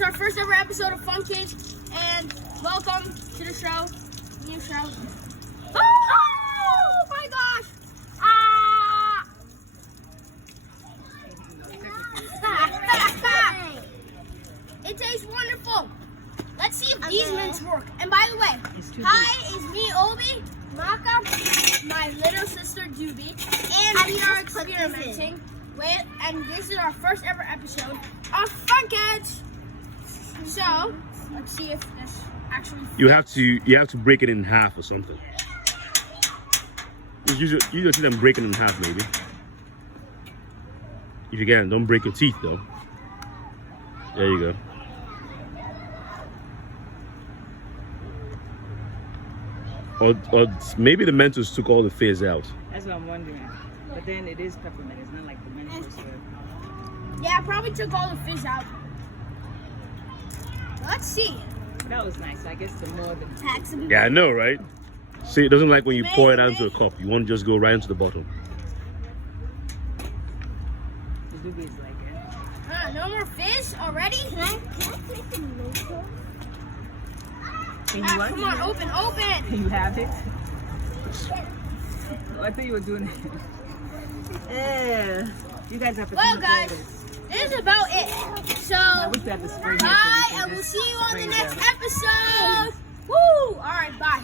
it's our first ever episode of Fun Kids, and welcome to the show. New show. Oh my gosh! Ah! It tastes wonderful. Let's see if these mints work. And by the way, hi, it's me, Obi, Maka, my little sister, Doobie, and we are experimenting with, and this is our first ever episode of Fun Kids. So, let's see if this actually fits. You have to break it in half or something. You just see them breaking in half, maybe. If you can, don't break your teeth though. There you go. Or maybe the mentos took all the fizz out. That's what I'm wondering. But then it is peppermint. It's not like the mentos were. Yeah, I probably took all the fizz out. Let's see. That was nice. I guess the more the Yeah, I know, right? See, it doesn't like when you pour it out into a cup. You want to just go right into the bottom. Doobie is like it. No more fizz already? Can you Come on, open. You have it? Oh, I thought you were doing it. Yeah. You guys have to. Well, guys, this is about it. So, we had the spray here so we bye, can and we'll just see you on the spray next them. episode. Woo! All right, bye.